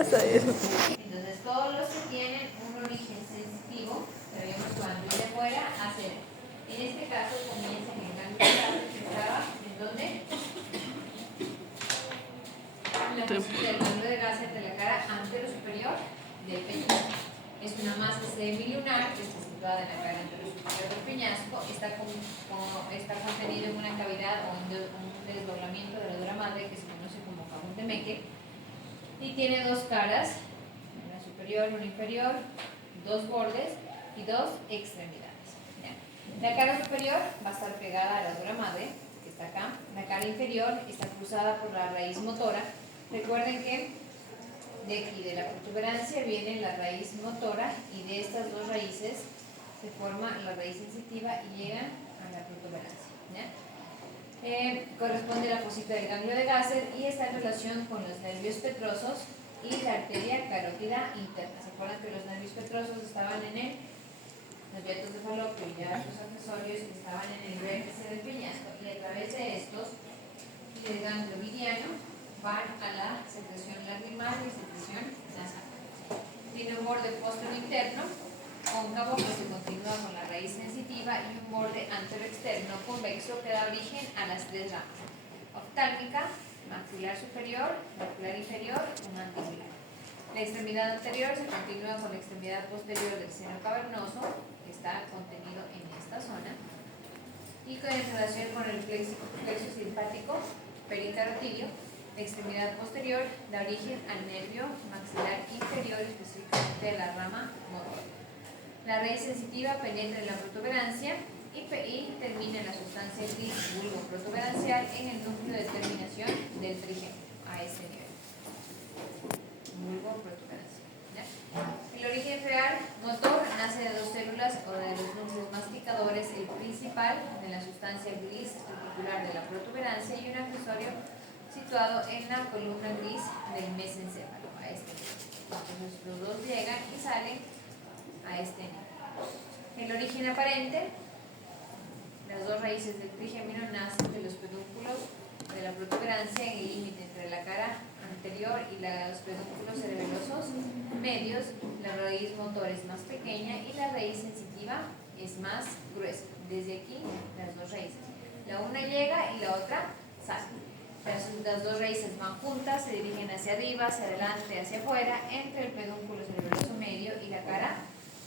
vas a ver. Entonces, todos los que tienen un origen sensitivo, sabemos cuando ir de fuera hacia adentro. En este caso comienza en el ganglio de Gasser, que estaba ¿en dónde? En la posición del ganglio de Gasser de la cara antero superior del peñasco. Es una masa semilunar que está situada en la cara antero superior del peñasco, está contenido en una cavidad o en un desdoblamiento de la dura madre que se conoce como cajón de Meckel, y tiene dos caras, una superior, una inferior, dos bordes y dos extremidades. La cara superior va a estar pegada a la dura madre, que está acá. La cara inferior está cruzada por la raíz motora. Recuerden que de aquí, de la protuberancia, viene la raíz motora, y de estas dos raíces se forma la raíz sensitiva y llegan a la protuberancia. Corresponde a la fosita del ganglio de Gasser y está en relación con los nervios petrosos y la arteria carótida interna. ¿Se acuerdan que los nervios petrosos estaban en los vetos de Falopio y ya los accesorios que estaban en el vértice del peñasco, y a través de estos del ganglio mediano van a la secreción lagrimal y secreción nasal. Tiene un borde póstero interno cóncavo que se continúa con la raíz sensitiva, y un borde antero-externo convexo que da origen a las tres ramas: oftálmica, maxilar superior, maxilar inferior y mandibular. La extremidad anterior se continúa con la extremidad posterior del seno cavernoso, que está contenido en esta zona, y con relación con el plexo simpático pericarotidio. La extremidad posterior da origen al nervio maxilar inferior, específicamente de la rama motora. La raíz sensitiva penetra en la protuberancia y termina en la sustancia gris vulgo protuberancial en el núcleo de terminación del trigemio, a este nivel. Vulgo protuberancial. El origen real motor nace de dos células o de los núcleos masticadores, el principal de la sustancia gris reticular de la protuberancia y un accesorio situado en la columna gris del mesencéfalo, a este nivel. Entonces los dos llegan y salen a este nivel. El origen aparente: las dos raíces del trigemino nacen de los pedúnculos de la protuberancia en el límite entre la cara anterior y los pedúnculos cerebelosos medios. La raíz motor es más pequeña y la raíz sensitiva es más gruesa. Desde aquí, las dos raíces, la una llega y la otra sale. Las dos raíces van juntas, se dirigen hacia arriba, hacia adelante, hacia afuera, entre el pedúnculo cerebeloso medio y la cara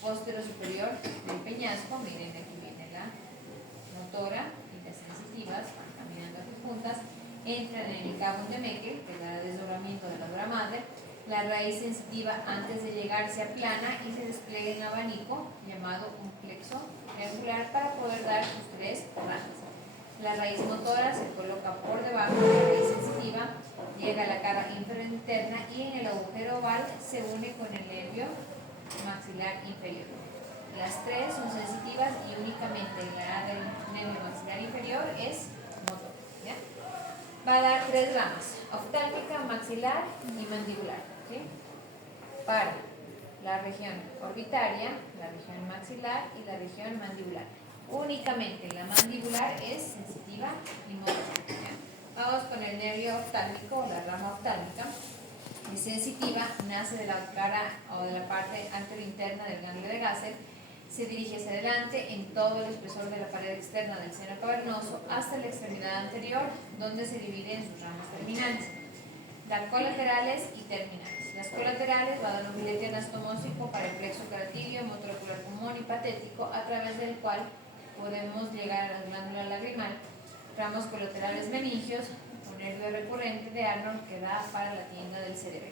póstero superior del peñasco. Miren, aquí viene la motora y las sensitivas, van caminando aquí juntas, entran en el cajón de Meckel, que da desdoblamiento de la dura madre. La raíz sensitiva, antes de llegar, se aplana y se despliega en abanico, llamado un plexo triangular, para poder dar sus tres ramas. La raíz motora se coloca por debajo de la raíz sensitiva, llega a la cara inferior interna y en el agujero oval se une con el nervio maxilar inferior. Las tres son sensitivas y únicamente la del nervio maxilar inferior es motor. ¿Ya? Va a dar tres ramas: oftálmica, maxilar y mandibular. ¿Sí? Para la región orbitaria, la región maxilar y la región mandibular. Únicamente la mandibular es sensitiva y motor. ¿Ya? Vamos con el nervio oftálmico, la rama oftálmica. Es sensitiva, nace de la cara o de la parte anterointerna del ganglio de Gasser, se dirige hacia adelante en todo el espesor de la pared externa del seno cavernoso hasta la extremidad anterior, donde se divide en sus ramas terminales. Da colaterales y terminales. Las colaterales va a dar un filete anastomósico para el plexo carotidio, motor ocular común y patético, a través del cual podemos llegar a la glándula lagrimal. Ramos colaterales meningios, un nervio recurrente de Arnold que da para la tienda del cerebro.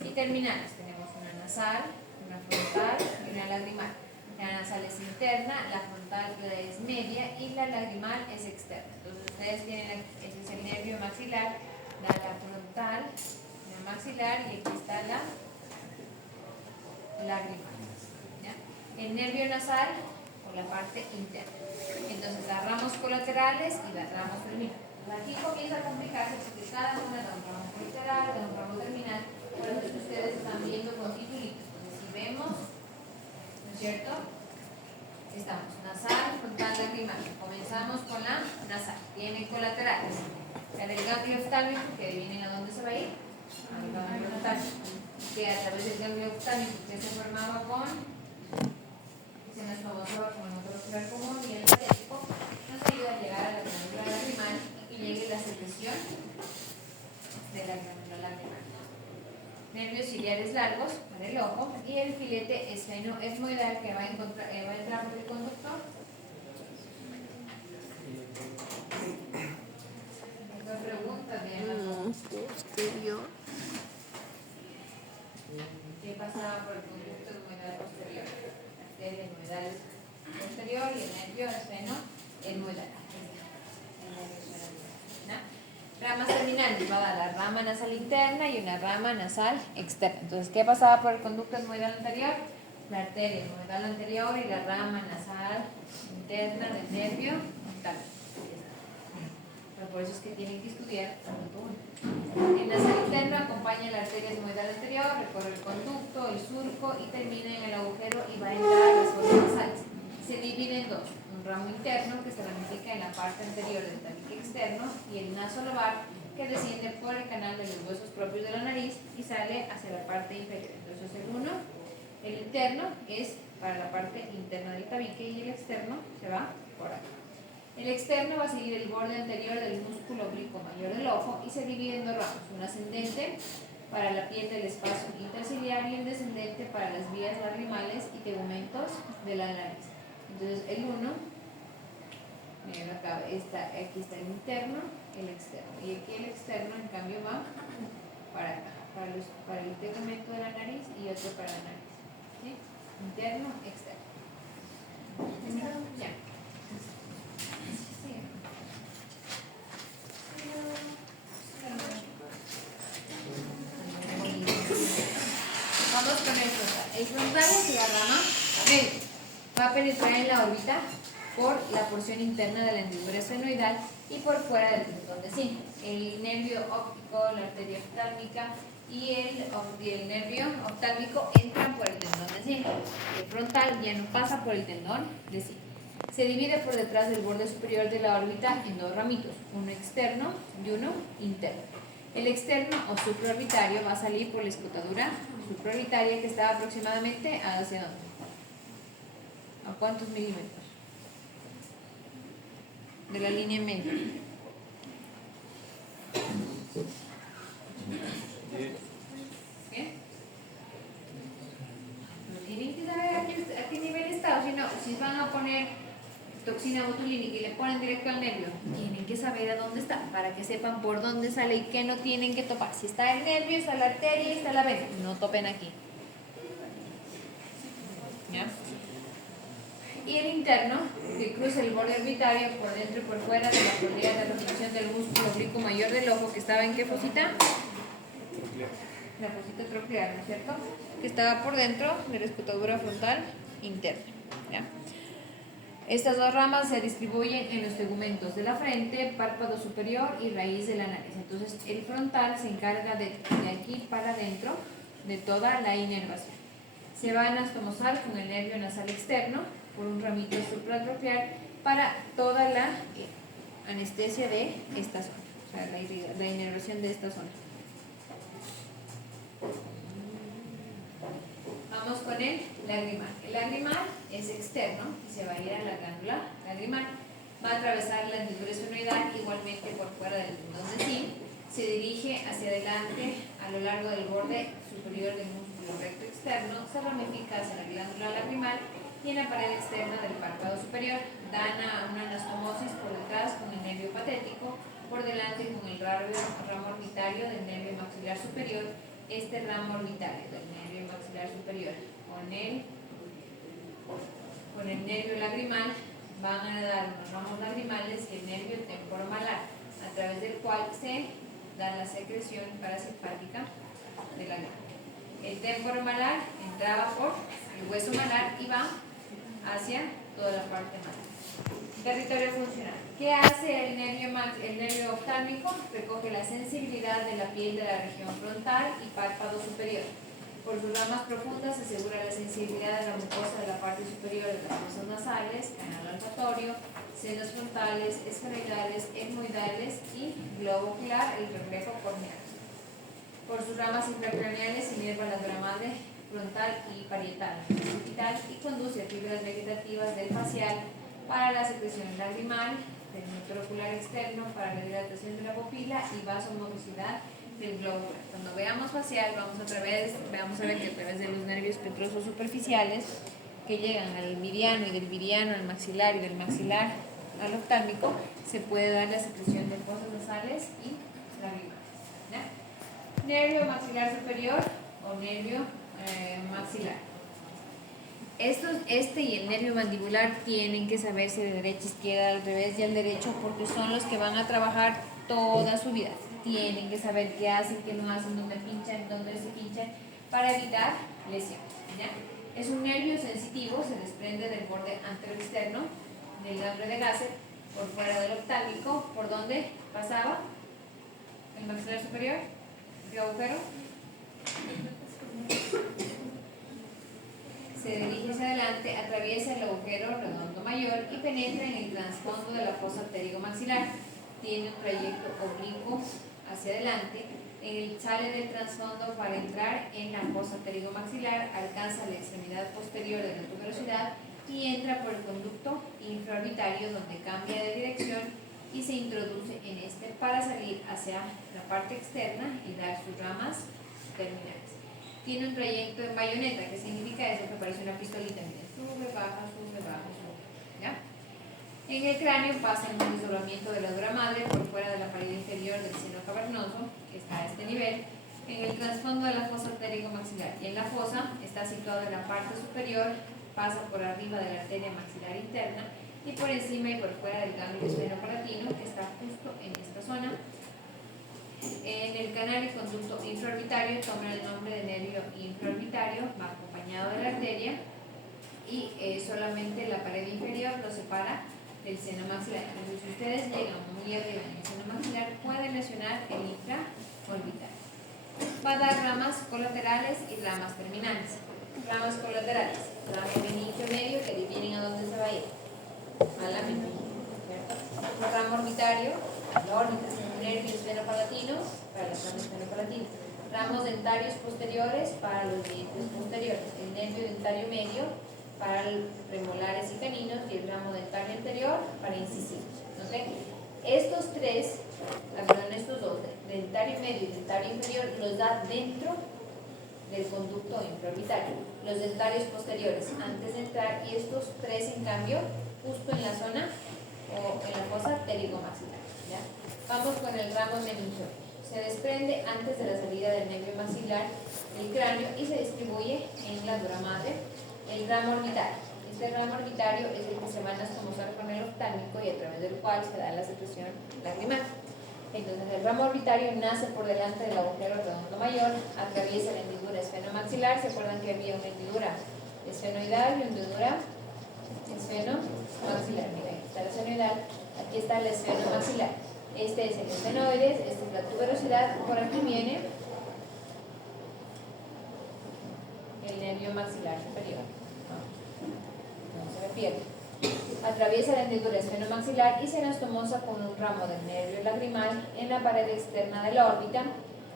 Y terminales, tenemos una nasal, una frontal y una lagrimal. La nasal es interna, la frontal es media y la lagrimal es externa. Entonces ustedes tienen, ese es el nervio maxilar, da la frontal, la maxilar, y aquí está la lagrimal. ¿Ya? El nervio nasal por la parte interna. Entonces las ramas colaterales y las ramas terminales. Aquí comienza a complicarse porque cada una da un ramo colateral, da un ramo terminal, por eso es que ustedes están viendo con titulitos. Entonces si vemos, ¿no es cierto? Estamos nasal, frontal, lagrimal. Comenzamos con la nasal. Tiene colaterales. La del ganglio oftálmico, que adivinen a dónde se va a ir. Al ganglio frontal. que a través del ganglio oftálmico que se formaba se nos tomaba con el otro ocular común y el patético, nos ayuda a llegar a la glándula lagrimal y llegue la secreción de la glándula lagrimal. Nervios ciliares largos para el ojo y el filete esfenoesmoidal que va a entrar por el conductor. Esta pregunta posterior. ¿Qué pasaba por el conducto esmoidal posterior? La arteria esmoidal posterior y el nervio esfenoesmoidal. Ramas terminales, va a dar la rama nasal interna y una rama nasal externa. Entonces, ¿qué pasaba por el conducto esmoidal anterior? La arteria esmoidal anterior y la rama nasal interna del nervio oftálmico. Pero por eso es que tienen que estudiar conducto 1. El nasal interno acompaña la arteria esmoidal anterior, recorre el conducto, el surco y termina en el agujero y va a entrar a las fosas nasales. Se divide en dos: un ramo interno que se ramifica en la parte anterior del tabique externo y el naso lobar que desciende por el canal de los huesos propios de la nariz y sale hacia la parte inferior. Entonces el uno, el interno, es para la parte interna del tabique y el externo se va por acá. El externo va a seguir el borde anterior del músculo oblicuo mayor del ojo y se divide en dos ramos: un ascendente para la piel del espacio interciliar y un descendente para las vías lagrimales y tegumentos de la nariz. Entonces el 1, miren acá, aquí está el interno, el externo, y aquí el externo en cambio va para acá, para el tegumento de la nariz y otro para la nariz, ¿sí? Interno, externo. Ya. Sí. Vamos con el frontal. El frontal es la rama media. Va a penetrar en la órbita por la porción interna de la hendidura esfenoidal y por fuera del tendón de zinc. El nervio óptico, la arteria oftálmica y el nervio oftálmico entran por el tendón de zinc. El frontal ya no pasa por el tendón de zinc. Se divide por detrás del borde superior de la órbita en dos ramitos, uno externo y uno interno. El externo o supraorbitario va a salir por la escotadura supraorbitaria que está aproximadamente hacia dónde. ¿A cuántos milímetros? De la línea media. ¿Qué? Tienen que saber a qué nivel está. Si van a poner toxina botulínica y le ponen directo al nervio, tienen que saber a dónde está para que sepan por dónde sale y qué no tienen que topar. Si está el nervio, está la arteria y está la vena, no topen aquí. ¿Ya? Y el interno, que cruza el borde orbitario por dentro y por fuera de la correa de rotación del músculo oblicuo mayor del ojo, que estaba en qué fosita? La fosita troclear, ¿no es cierto? Que estaba por dentro de la escotadura frontal interna. ¿Ya? Estas dos ramas se distribuyen en los tegumentos de la frente, párpado superior y raíz de la nariz. Entonces el frontal se encarga de aquí para adentro de toda la inervación. Se va a anastomosar con el nervio nasal externo por un ramito supratropial para toda la anestesia de esta zona, o sea, la inervación de esta zona. Vamos con el lagrimal. El lagrimal es externo y se va a ir a la glándula lagrimal. Va a atravesar la hendidura esfenoidal igualmente por fuera del tendón de zinc. Se dirige hacia adelante a lo largo del borde superior del músculo recto externo. Se ramifica hacia la glándula lagrimal y en la pared externa del párpado superior. Dan a una anastomosis por detrás con el nervio patético, por delante con el ramo orbitario del nervio maxilar superior. Este ramo orbitario del nervio maxilar superior con el nervio lagrimal van a dar unos ramos lagrimales y el nervio temporomalar, a través del cual se da la secreción parasimpática de la glándula. El temporomalar entraba por el hueso malar y va hacia toda la parte malar. Territorio funcional. ¿Qué hace el nervio oftálmico? Recoge la sensibilidad de la piel de la región frontal y párpado superior. Por sus ramas profundas se asegura la sensibilidad de la mucosa de la parte superior de las fosas nasales, canal olfatorio, senos frontales, esfenoidales, etmoidales y globo ocular, el reflejo corneal. Por sus ramas infracraneales inerva la dura madre frontal y parietal occipital y conduce a fibras vegetativas del facial para la secreción lagrimal, del motor ocular externo para la dilatación de la pupila y vasomotricidad del globo ocular. Cuando veamos facial, vamos a ver que a través de los nervios petrosos superficiales que llegan al viriano y del viriano al maxilar y del maxilar al oftálmico, se puede dar la secreción de fosas nasales y lagrimales. ¿Ya? Nervio maxilar superior o nervio maxilar. Este y el nervio mandibular tienen que saberse de derecha, izquierda, al revés y al derecho porque son los que van a trabajar toda su vida. Tienen que saber qué hacen, qué no hacen, dónde pinchan, dónde se pinchan para evitar lesiones. ¿Ya? Es un nervio sensitivo, se desprende del borde anteroexterno del ganglio de Gasser por fuera del oftálmico, por donde pasaba el maxilar superior, el agujero. Se dirige hacia adelante, atraviesa el agujero redondo mayor y penetra en el trasfondo de la fosa pterigomaxilar. Tiene un trayecto oblicuo hacia adelante, sale del trasfondo para entrar en la fosa pterigomaxilar, alcanza la extremidad posterior de la tuberosidad y entra por el conducto infraorbitario donde cambia de dirección y se introduce en este para salir hacia la parte externa y dar sus ramas terminales. Tiene un trayecto en bayoneta, que significa eso, que parece una pistolita, mira, sube, baja, sube, baja, sube, ¿ya? En el cráneo pasa en un desdoblamiento de la dura madre por fuera de la pared inferior del seno cavernoso, que está a este nivel, en el trasfondo de la fosa pterigomaxilar, y en la fosa está situado en la parte superior, pasa por arriba de la arteria maxilar interna y por encima y por fuera del ganglio esfenopalatino, que está justo en esta zona. En el canal y conducto infraorbitario toma el nombre de nervio infraorbitario, va acompañado de la arteria y solamente la pared inferior lo separa del seno maxilar. Entonces, si ustedes llegan muy arriba en el seno maxilar, pueden lesionar el infraorbitario. Va a dar ramas colaterales y ramas terminales. Ramas colaterales, ramo meningio medio, que adivinen a dónde se va a ir, a la meninge, ¿cierto? Ramo orbitario, la órbita, nervio esfenopalatino para la zona esfenopalatina. Ramos dentarios posteriores para los dientes posteriores. El nervio dentario medio para premolares y caninos y el ramo dentario anterior para incisivos. ¿Okay? Estos dos, dentario medio y dentario inferior, los da dentro del conducto infraorbitario. Los dentarios posteriores antes de entrar y estos tres, en cambio, justo en la zona o en la fosa pterigomaxilar. ¿Ya? Vamos con el ramo meningio. Se desprende antes de la salida del nervio maxilar del cráneo y se distribuye en la dura madre. El ramo orbitario. Este ramo orbitario es el que se va a anastomosar con el oftálmico y a través del cual se da la secreción lagrimal. Entonces, el ramo orbitario nace por delante del agujero redondo mayor, atraviesa la hendidura esfenomaxilar. ¿Se acuerdan que había una hendidura esfenoidal y una hendidura esfenomaxilar? Mira, aquí está la esfenoidal, aquí está la esfenomaxilar. Este es el esfenoides, esta es la tuberosidad, por aquí viene el nervio maxilar superior. No se me pierde. Atraviesa la hendidura esfenomaxilar y se anastomosa con un ramo del nervio lagrimal en la pared externa de la órbita.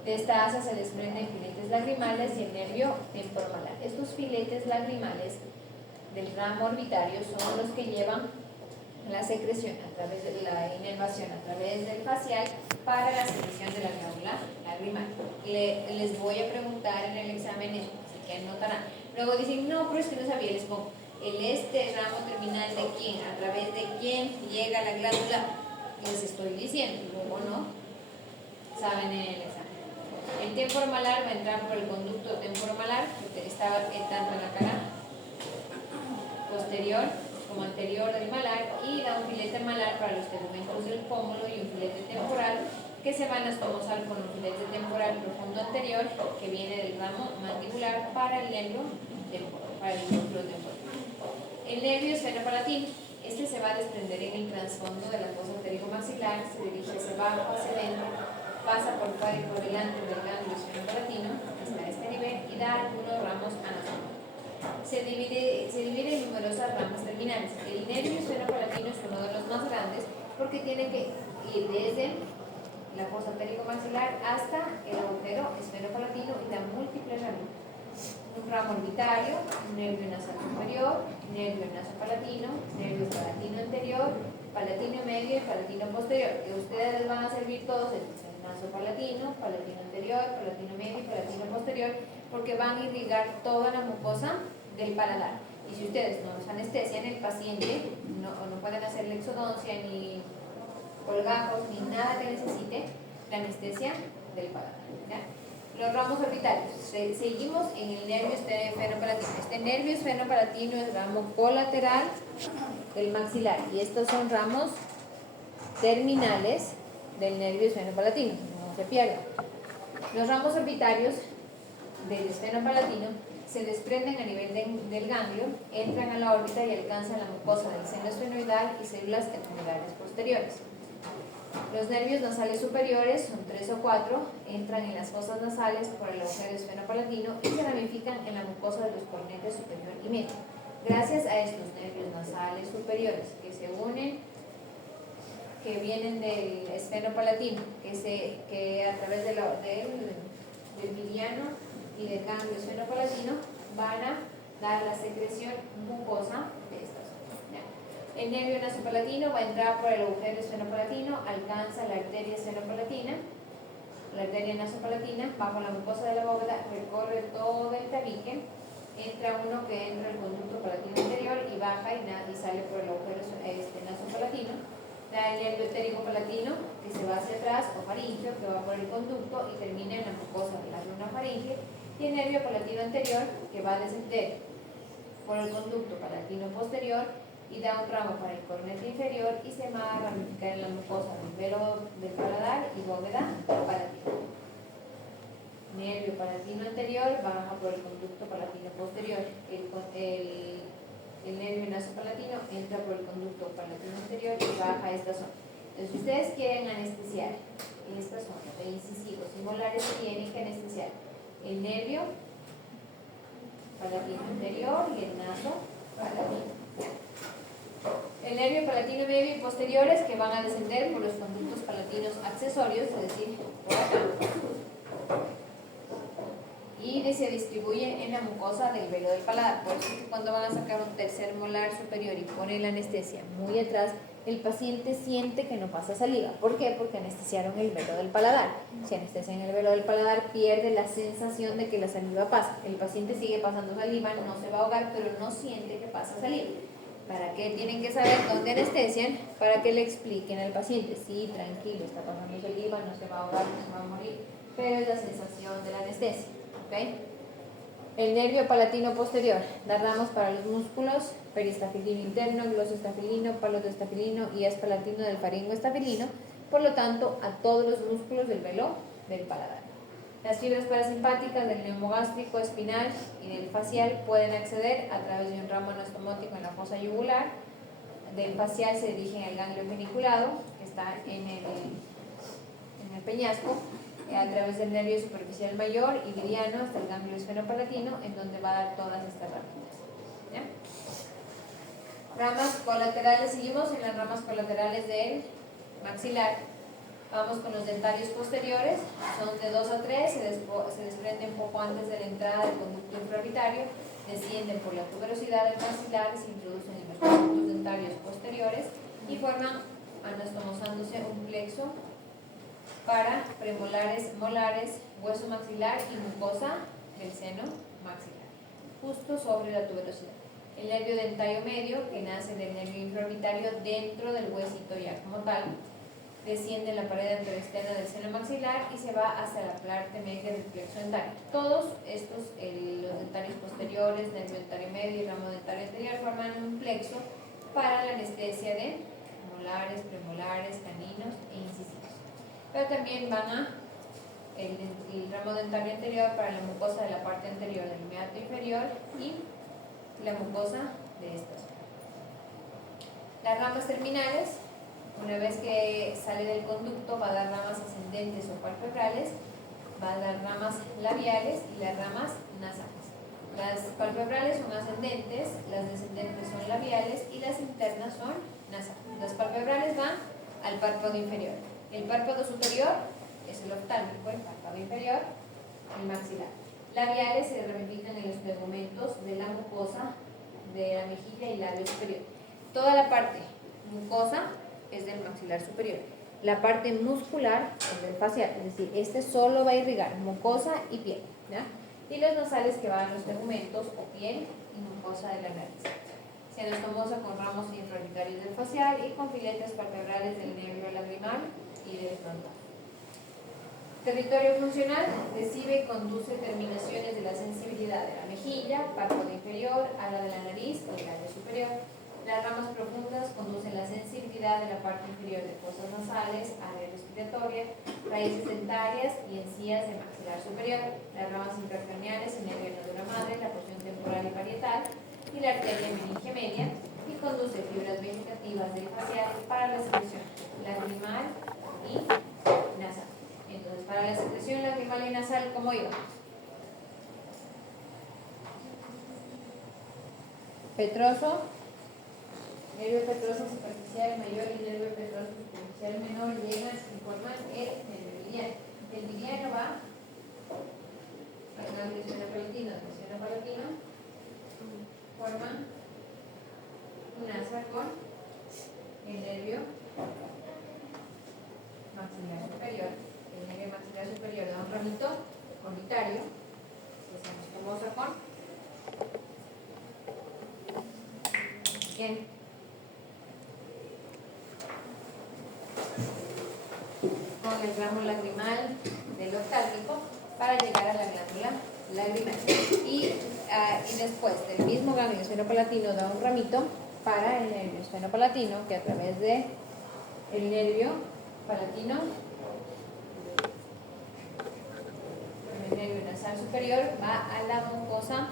De esta asa se desprenden filetes lagrimales y el nervio tempomalar. Estos filetes lagrimales del ramo orbitario son los que llevan la secreción a través de la inervación a través del facial para la secreción de la glándula lagrimal. Les voy a preguntar en el examen eso, así que anotarán. Luego dicen, no, pero es que no sabía, les pongo el ramo terminal de quién, a través de quién llega la glándula, les estoy diciendo, luego no saben en el examen. El temporomalar va a entrar por el conducto temporomalar, que está tanto en la cara posterior como anterior del malar, y da un filete malar para los tegumentos del pómulo y un filete temporal que se van a estomosar con un filete temporal profundo anterior que viene del ramo mandibular para el nervio temporal, para el músculo temporal. El nervio esfenopalatino, este se va a desprender en el trasfondo de la fosa pterigomaxilar, se dirige hacia abajo, hacia adentro, pasa por fuera y por delante del ganglio esfenopalatino hasta este nivel y da algunos ramos anatómicos. Se divide en numerosas ramas terminales. El nervio esfenopalatino es uno de los más grandes porque tiene que ir desde la fosa pterico-maxilar hasta el agujero esfenopalatino y da múltiples ramitas. Un ramo orbitario, nervio nasal superior, nervio nasopalatino, nervio palatino anterior, palatino medio y palatino posterior. Que ustedes les van a servir todos el nasopalatino, palatino anterior, palatino medio y palatino posterior, porque van a irrigar toda la mucosa del paladar. Y si ustedes no los anestesian, el paciente no pueden hacerle exodoncia ni colgajos ni nada que necesite la anestesia del paladar. ¿Ya? Los ramos orbitales. Seguimos en el nervio esfenopalatino. Este nervio esfenopalatino es ramo colateral del maxilar y estos son ramos terminales del nervio esfenopalatino. No se pierdan. Los ramos orbitarios del esfenopalatino se desprenden a nivel del ganglio, entran a la órbita y alcanzan la mucosa del seno esfenoidal y células epidurales posteriores. Los nervios nasales superiores, son 3 o 4, entran en las fosas nasales por el agujero esfenopalatino y se ramifican en la mucosa de los cornetes superior y medio. Gracias a estos nervios nasales superiores que se unen, que vienen del esfenopalatino, que a través del meridiano y del ganglio esfenopalatino van a dar la secreción mucosa de esta zona. El nervio nasopalatino va a entrar por el agujero esfenopalatino, alcanza la arteria esfenopalatina, la arteria nasopalatina, bajo la mucosa de la bóveda, recorre todo el tabique, entra uno que entra el conducto palatino anterior y baja y sale por el agujero nasopalatino. Da el nervio etérico-palatino que se va hacia atrás, o faringeo, que va por el conducto y termina en la mucosa de la runa faringe, y el nervio palatino anterior que va a descender por el conducto palatino posterior y da un ramo para el cornete inferior y se va a ramificar en la mucosa del velo del paladar y bóveda palatina. Nervio palatino anterior baja por el conducto palatino posterior. El nervio nasopalatino entra por el conducto palatino anterior y baja a esta zona. Entonces, si ustedes quieren anestesiar esta zona de incisivos y molares, tienen que anestesiar el nervio palatino anterior y el naso palatino. El nervio palatino medio y posteriores que van a descender por los conductos palatinos accesorios, es decir, por acá, y se distribuye en la mucosa del velo del paladar. Por eso es que cuando van a sacar un tercer molar superior y ponen la anestesia muy atrás, el paciente siente que no pasa saliva. ¿Por qué? Porque anestesiaron el velo del paladar. Si anestesian el velo del paladar, pierde la sensación de que la saliva pasa. El paciente sigue pasando saliva, no se va a ahogar, pero no siente que pasa saliva. ¿Para qué tienen que saber dónde anestesian? Para que le expliquen al paciente, sí, tranquilo, está pasando saliva, no se va a ahogar, no se va a morir, pero es la sensación de la anestesia. ¿Okay? El nervio palatino posterior da ramos para los músculos peristafilino interno, glosostafilino, palotostafilino y espalatino del faringoestafilino, por lo tanto a todos los músculos del velo del paladar. Las fibras parasimpáticas del neumogástrico, espinal y del facial pueden acceder a través de un ramo anastomótico en la fosa yugular. Del facial se dirigen al ganglio geniculado, que está en el peñasco, a través del nervio superficial mayor y viriano hasta el ganglio esfenopalatino, en donde va a dar todas estas ramitas. ¿Ya? Ramas colaterales, seguimos en las ramas colaterales del maxilar. Vamos con los dentarios posteriores, son de 2 a 3, se desprenden poco antes de la entrada del conducto infraorbitario, descienden por la tuberosidad del maxilar, se introducen en los conductos dentarios posteriores y forman, anastomosándose, un plexo para premolares, molares, hueso maxilar y mucosa del seno maxilar, justo sobre la tuberosidad. El nervio dentario medio, que nace del nervio infraorbitario dentro del huesito ya como tal, desciende en la pared anteroexterna del seno maxilar y se va hacia la parte media del plexo dentario. Todos estos, los dentarios posteriores, nervio dentario medio y ramo dentario anterior, forman un plexo para la anestesia de molares, premolares, caninos e incisivos. Pero también van el ramo dentario anterior para la mucosa de la parte anterior del meato inferior y la mucosa de estas. Las ramas terminales, una vez que sale del conducto, va a dar ramas ascendentes o palpebrales, va a dar ramas labiales y las ramas nasales. Las palpebrales son ascendentes, las descendentes son labiales y las internas son nasales. Las palpebrales van al párpado inferior. El párpado superior es el oftálmico, el párpado inferior, el maxilar. Labiales se ramifican en los tegmentos de la mucosa de la mejilla y labio superior. Toda la parte mucosa es del maxilar superior. La parte muscular es del facial, es decir, este solo va a irrigar mucosa y piel, ¿ya? Y los nasales que van a los tegmentos o piel y mucosa de la nariz. Se anastomosa con ramos infraorbitarios del facial y con filetes vertebrales del nervio lagrimal y del frontal. Territorio funcional: recibe y conduce terminaciones de la sensibilidad de la mejilla, párpado inferior, ala de la nariz y el labio superior. Las ramas profundas conducen la sensibilidad de la parte inferior de fosas nasales, área respiratoria, raíces dentarias y encías del maxilar superior. Las ramas intracraneales, el nervio nodura madre, la porción temporal y parietal y la arteria meningia media, y conduce fibras vegetativas del facial para la secreción lagrimal y nasal. Entonces, para la secreción lagrimal y nasal, ¿cómo iba? Petroso, nervio petroso superficial mayor y nervio petroso superficial menor llegan y forman el nervio biliar. El biliar va al ganglio senopalatino, forman un asa con el nervio maxilar superior. El nervio maxilar superior da un ramito conitario, que se anastomosa con ¿quién? Con el ramo lagrimal del oftálmico para llegar a la glándula lagrimal. Y después del mismo ganglio senopalatino da un ramito para el nervio senopalatino, que a través de el nervio palatino, el nervio nasal superior, va a la mucosa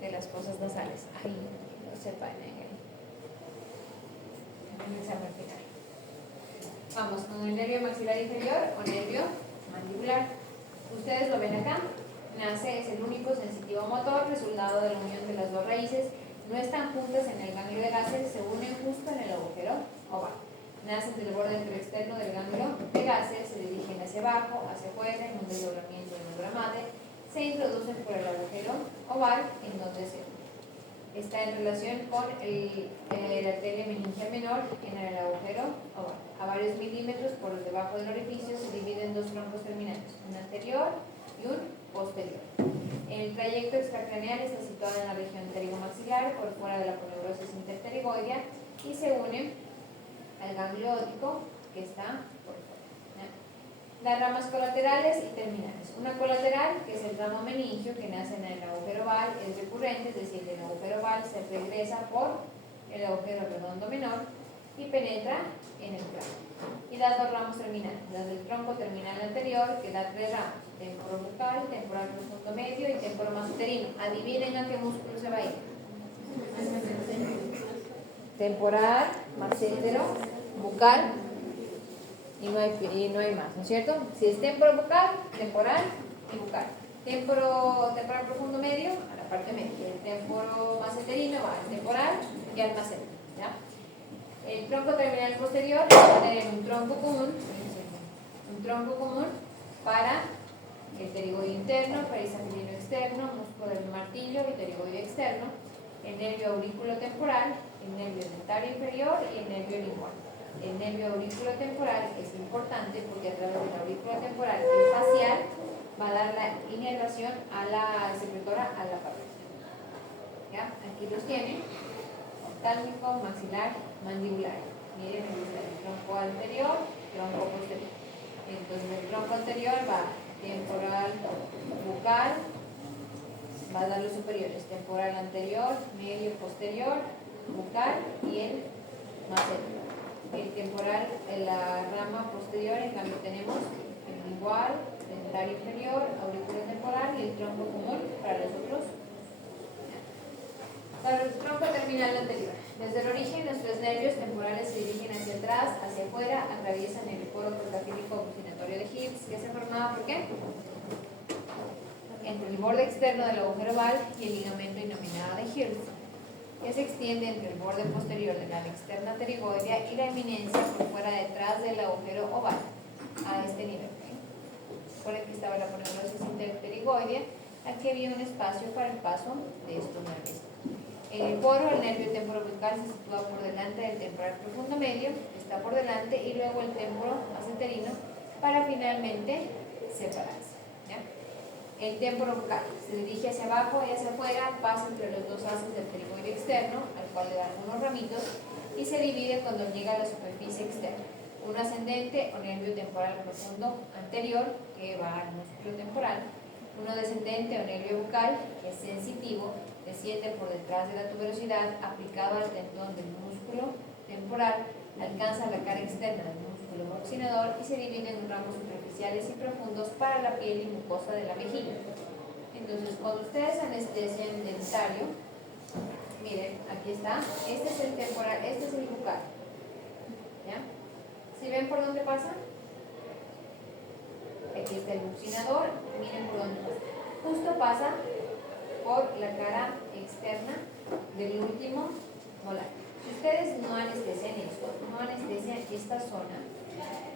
de las fosas nasales. Ay, no sepan en el examen final. Vamos con el nervio maxilar inferior o nervio mandibular. Ustedes lo ven acá. Nace, es el único sensitivo motor, resultado de la unión de las dos raíces. No están juntas en el ganglio de gases, se unen justo en el agujero oval. Nacen del borde externo del ganglio de gases, se dirigen hacia abajo, hacia afuera, en un desdoblamiento de nodura madre, se introducen por el agujero oval, en donde está en relación con la arteria meningia menor en el agujero oval. A varios milímetros por debajo del orificio se dividen dos troncos terminales, un anterior y un posterior. El trayecto extracraneal está situado en la región pterigomaxilar por fuera de la poneurosis interpterigoidea y se une al ganglio óptico que está por fuera. Las ramas colaterales y terminales. Una colateral, que es el ramo meningio que nace en el agujero oval, es recurrente, es decir, del agujero oval se regresa por el agujero redondo menor y penetra en el cráneo. Y da dos ramos terminales, las del tronco terminal anterior, que da tres ramos: temporobucal, temporal profundo medio y temporomasoterino. Adivinen a qué músculo se va a ir. Temporal, macétero, bucal y no hay más, ¿no es cierto? Si es temporobucal, temporal y bucal. Temporal profundo medio a la parte media. El temporomaceterino va al temporal y al macétero, ¿ya? El tronco terminal posterior va a tener un tronco común para el pterigoide interno, perisafilino externo, músculo del martillo y pterigoide externo, el nervio auriculotemporal, el nervio dentario inferior y el nervio lingual. El nervio auriculotemporal es importante porque a través del auriculotemporal el facial va a dar la inervación a la secretora a la pared. ¿Ya? Aquí los tienen: oftálmico, maxilar, mandibular. Miren, el tronco anterior, tronco posterior. Entonces el tronco anterior va temporal, bucal, va a dar los superiores: temporal anterior, medio, posterior, bucal y el macétero. El temporal, en la rama posterior, en cambio tenemos el lingual, dentario inferior, auriculotemporal y el tronco común para los otros. Para el tronco terminal anterior, desde el origen nuestros nervios temporales se dirigen hacia atrás, hacia afuera, atraviesan el poro protafílico obstinatorio de Hipps, que se formaba ¿por qué? Entre el borde externo del agujero oval y el ligamento innominado de Hipps. que se extiende entre el borde posterior de la ala externa pterigoidea y la eminencia por fuera detrás del agujero oval a este nivel. Recuerden que estaba la poneurosis interpterigoidea, aquí había un espacio para el paso de estos nervios. En el poro, el nervio temporobucal se sitúa por delante del temporal profundo medio, está por delante, y luego el temporo maseterino para finalmente separarse. ¿Ya? El temporo bucal se dirige hacia abajo y hacia afuera, pasa entre los dos haces del pterigoide externo, al cual le dan unos ramitos, y se divide cuando llega a la superficie externa. Un ascendente o nervio temporal profundo anterior, que va al músculo temporal, uno descendente o nervio bucal, que es sensitivo, desciende por detrás de la tuberosidad aplicado al tendón del músculo temporal, alcanza la cara externa del músculo boxinador y se divide en ramos superficiales y profundos para la piel y mucosa de la mejilla. Entonces, cuando ustedes anestesian dentario, miren, aquí está, este es el temporal, este es el bucal. ¿Ya? ¿Sí ven por dónde pasa? Aquí está el buccinador, miren por dónde pasa. Justo pasa por la cara externa del último molar. Si ustedes no anestesian esto, no anestesian esta zona,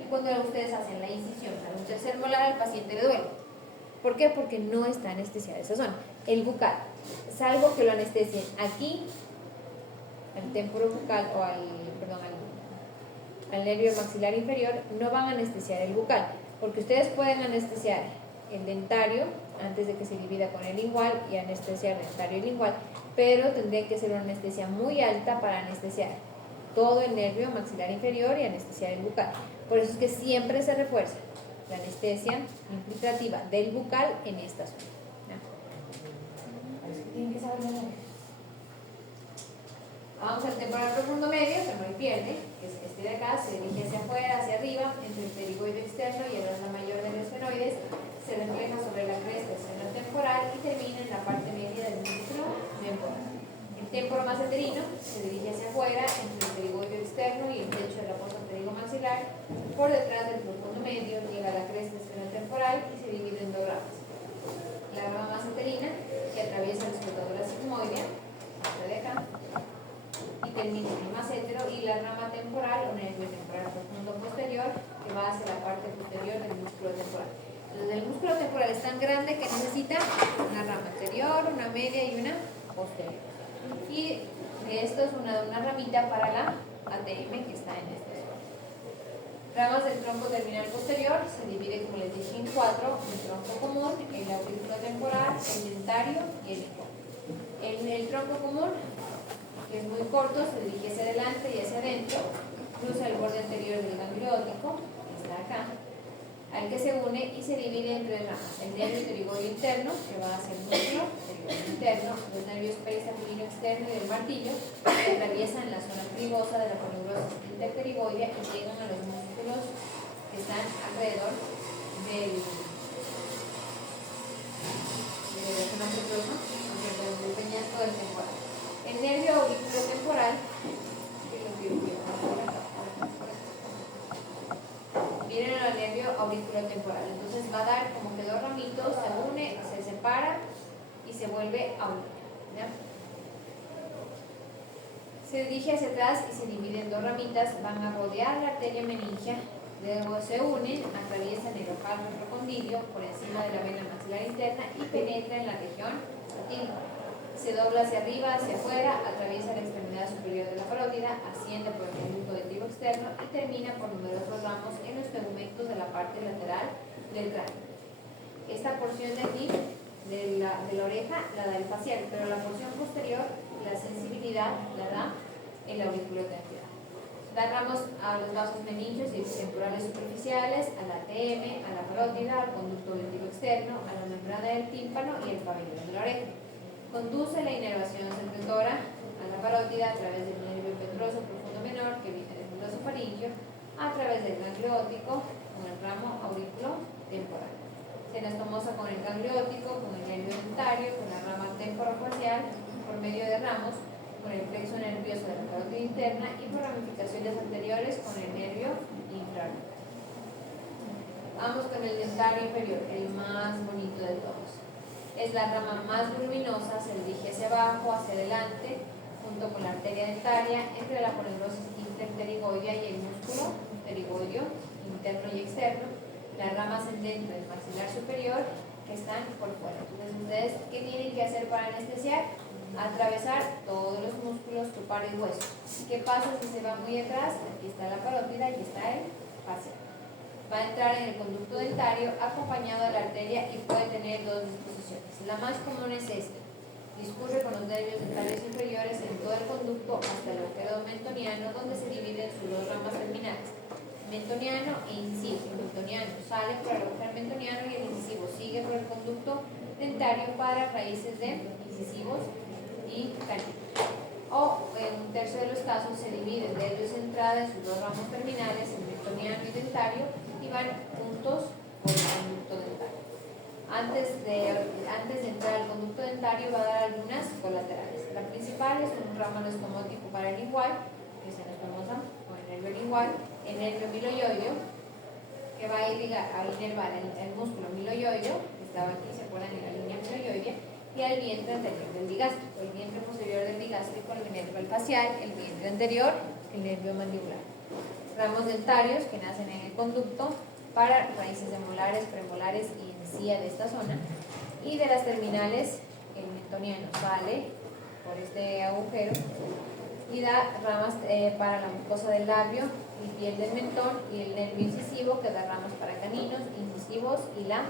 y cuando ustedes hacen la incisión a un tercer molar, al paciente le duele. ¿Por qué? Porque no está anestesiada esa zona. El bucal, salvo que lo anestesien aquí, al temporo bucal o al nervio maxilar inferior, no van a anestesiar el bucal, porque ustedes pueden anestesiar el dentario antes de que se divida con el lingual y anestesiar el dentario y lingual, pero tendría que ser una anestesia muy alta para anestesiar todo el nervio maxilar inferior y anestesiar el bucal. Por eso es que siempre se refuerza la anestesia infiltrativa del bucal en esta zona. Tienen que saber la. Vamos al temporal profundo medio, que no hay pierde, que es este de acá, se dirige hacia afuera, hacia arriba, entre el pterigoide externo y el asla mayor de los esfenoides, se refleja sobre la cresta del seno temporal y termina en la parte media del músculo temporal. El temporo maseterino se dirige hacia afuera, entre el pterigoide externo y el techo de la fosa pterigomaxilar, por detrás del profundo medio, llega a la cresta del seno temporal y se divide en dos ramas. La rama maseterina, que atraviesa la escrotadura sigmoidea, esta de acá, y termina en el massetero, y la rama temporal o nervio temporal profundo posterior, que va hacia la parte posterior del músculo temporal. Entonces, el músculo temporal es tan grande que necesita una rama anterior, una media y una posterior. Y esto es una ramita para la ATM que está en esta zona. Ramas del tronco terminal posterior se divide, como les dije, en cuatro: el tronco común, el aurículo temporal, el dentario y el lingual. En el tronco común, que es muy corto, se dirige hacia adelante y hacia adentro, cruza el borde anterior del gangliótico, que está acá, al que se une y se divide en tres ramas: el nervio pterigoide interno, que va hacia el músculo pterigoide interno, los nervios peristafilino externo y del martillo, que atraviesan la zona cribosa de la poneurosis interpterigoidea y llegan a los músculos que están alrededor del peñasco del temporal. El nervio auriculotemporal, miren al nervio auriculotemporal, entonces va a dar como que dos ramitos, se une, se separa y se vuelve a unir. ¿Ya? Se dirige hacia atrás y se divide en dos ramitas, van a rodear la arteria meningia, luego se unen, atraviesan el ojal retrocondilio por encima de la vena maxilar interna y penetra en la región patíbulo. Se dobla hacia arriba, hacia afuera, atraviesa la extremidad superior de la parótida, asciende por el conducto auditivo externo y termina por numerosos ramos en los tegumentos de la parte lateral del cráneo. Esta porción de aquí, de la oreja, la da el facial, pero la porción posterior, la sensibilidad, la da el auriculotemporal. Da ramos a los vasos meningios y temporales superficiales, a la ATM, a la parótida, al conducto auditivo externo, a la membrana del tímpano y el pabellón de la oreja. Conduce la inervación secretora a la parótida a través del nervio petroso profundo menor, que viene del glosofaringio, a través del gangliótico con el ramo aurículo temporal. Se anastomosa con el gangliótico, con el nervio dentario, con la rama temporofacial, por medio de ramos, con el plexo nervioso de la parótida interna y por ramificaciones anteriores con el nervio infraocular. Vamos con el dentario inferior, el más bonito de todos. Es la rama más voluminosa, se dirige hacia abajo, hacia adelante, junto con la arteria dentaria, entre la aponeurosis interpterigoidea y el músculo pterigoideo interno y externo, la rama ascendente del maxilar superior que están por fuera. Entonces, ¿ustedes qué tienen que hacer para anestesiar? Atravesar todos los músculos, tupar el hueso. ¿Qué pasa si se va muy atrás? Aquí está la parótida y aquí está el facial. Va a entrar en el conducto dentario acompañado de la arteria y puede tener dos disposiciones. La más común es esta. Discurre con los nervios dentarios inferiores en todo el conducto hasta el agujero mentoniano, donde se divide en sus dos ramas terminales, mentoniano e incisivo. El mentoniano sale por el agujero mentoniano y el incisivo sigue por el conducto dentario para raíces de incisivos y caninos. O en un tercio de los casos se divide el nervio central en sus dos ramos terminales, el mentoniano y dentario, y van juntos por el conducto dentario. Antes de entrar al conducto dentario va a dar algunas colaterales. La principal es un ramo estomótico paralingual, que se nos conoce como el nervio lingual, el nervio miloioideo, que va a inervar el músculo miloioideo, que estaba aquí, se acuerdan, en la línea miloioidea, y al vientre anterior del digástrico, el vientre posterior del digástrico, el nervio facial, el vientre anterior, el nervio mandibular. Ramos dentarios que nacen en el conducto para raíces de molares, premolares y encía de esta zona, y de las terminales el mentoniano sale por este agujero y da ramas para la mucosa del labio y piel del mentón, y el nervio incisivo que da ramas para caninos, incisivos y la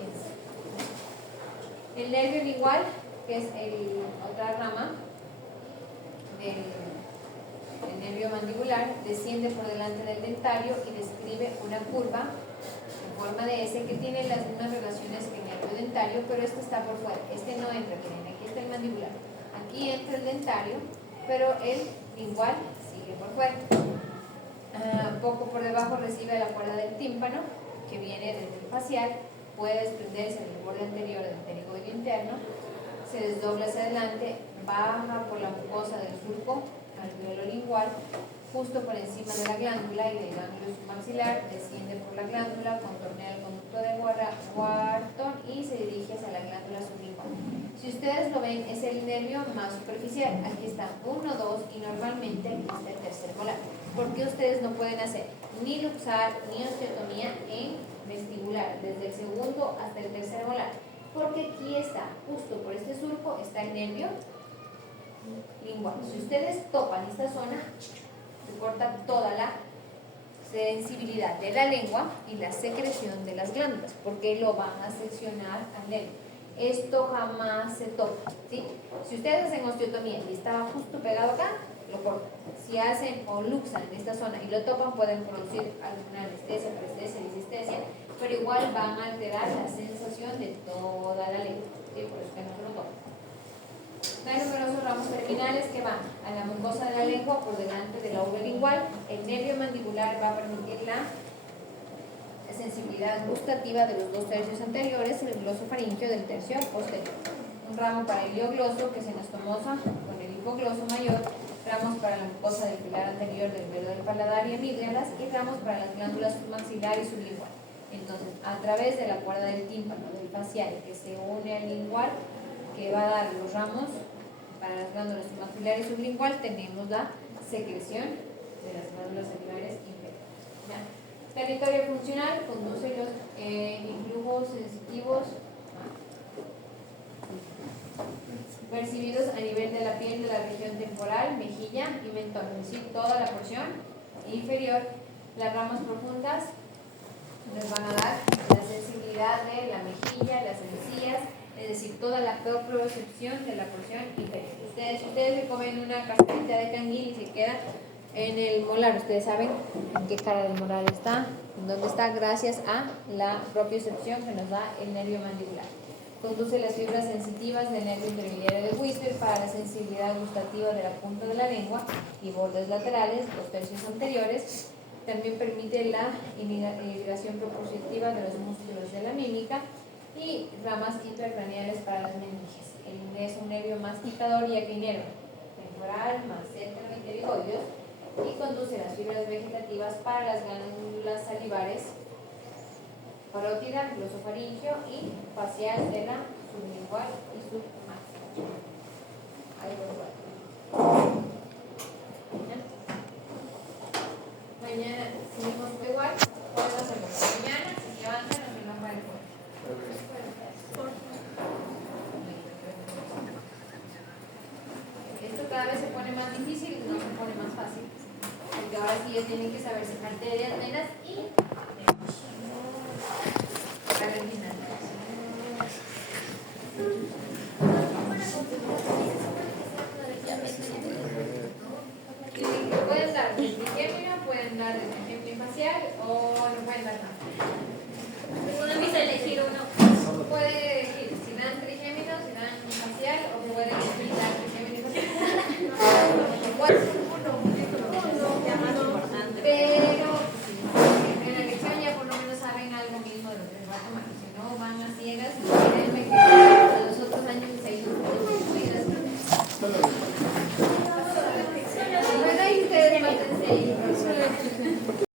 encía. El nervio lingual, que es otra rama del nervio mandibular, desciende por delante del dentario y describe una curva en forma de S que tiene las mismas relaciones que el nervio dentario, pero este está por fuera. Este no entra, miren, aquí está el mandibular. Aquí entra el dentario, pero el lingual sigue por fuera. Poco por debajo recibe la cuerda del tímpano, que viene desde el facial, puede desprenderse del borde anterior del pterigoideo interno, se desdobla hacia adelante, baja por la mucosa del surco alveolo lingual, justo por encima de la glándula y del ganglio submaxilar, desciende por la glándula, contornea el conducto de Wharton y se dirige hacia la glándula sublingual. Si ustedes lo ven, es el nervio más superficial. Aquí está 1, 2 y normalmente aquí está el tercer molar. ¿Por qué ustedes no pueden hacer ni luxar ni osteotomía en vestibular, desde el segundo hasta el tercer molar? Porque aquí está, justo por este surco, está el nervio lingual. Si ustedes topan esta zona, se corta toda la sensibilidad de la lengua y la secreción de las glándulas, porque lo van a seccionar al nervio. Esto jamás se toca, ¿sí? Si ustedes hacen osteotomía y estaba justo pegado acá, lo cortan. Si hacen o luxan en esta zona y lo topan, pueden producir alguna anestesia, parestesia, disestesia, pero igual van a alterar la sensación de toda la lengua, ¿sí? Por eso que no se lo tocan. Hay numerosos ramos terminales que van a la mucosa de la lengua por delante del óvulo lingual. El nervio mandibular va a permitir la sensibilidad gustativa de los 2 tercios anteriores, el glosofaringeo del tercio posterior. Un ramo para el ileogloso que se anastomosa con el hipogloso mayor, ramos para la mucosa del pilar anterior del velo del paladar y amígdalas, y ramos para las glándulas submaxilar y sublingual. Entonces, a través de la cuerda del tímpano, del facial, que se une al lingual, que va a dar los ramos para las glándulas submaxilar y sublingual, tenemos la secreción de las glándulas salivales inferiores. Territorio funcional, conduce los influjos sensitivos percibidos a nivel de la piel de la región temporal, mejilla y mentón, es decir, toda la porción inferior. Las ramas profundas les van a dar la sensibilidad de la mejilla, las encías, es decir, toda la propriocepción de la porción inferior. Ustedes se comen una cascarita de canguil y se queda en el molar. Ustedes saben en qué cara del molar está, en dónde está, gracias a la propiocepción que nos da el nervio mandibular. Conduce las fibras sensitivas del nervio intermediario de Wisper para la sensibilidad gustativa de la punta de la lengua y bordes laterales, los tercios anteriores. También permite la irrigación propositiva de los músculos de la mímica y ramas intracraneales para las meninges. Es un nervio masticador y que inerva temporal, masentro y pterigoideos, y conduce las fibras vegetativas para las glándulas salivares, parótida, glosofaringeo y facial de la sublingual y submaxilar. Ahí lo cada vez se pone más difícil, no se pone más fácil. Porque ahora sí ya tienen que saberse arterias, venas y